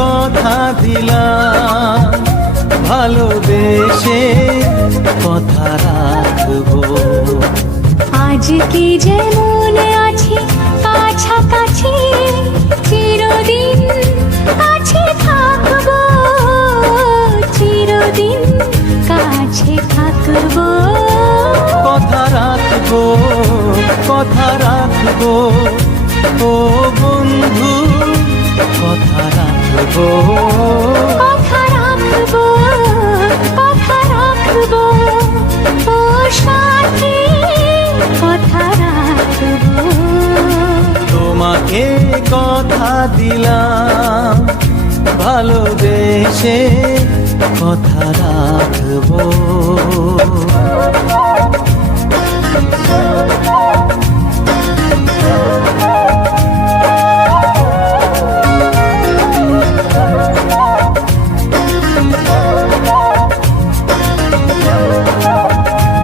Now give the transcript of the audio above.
কথা দিলাম, ভালোবেসে কথা রাখবো। আজকে যেমন আছি কাছাকাছি, চিরদিন কাছে থাকবো, চিরদিন কাছে থাকবো। কথা রাখবো, কথা রাখবো, ও বন্ধু কথা রাখবো। কথা রাখবো, কথা রাখবো, ও সাথী কথা রাখবো। তোমাকে কথা দিলাম, ভালোবেসে কথা রাখবো।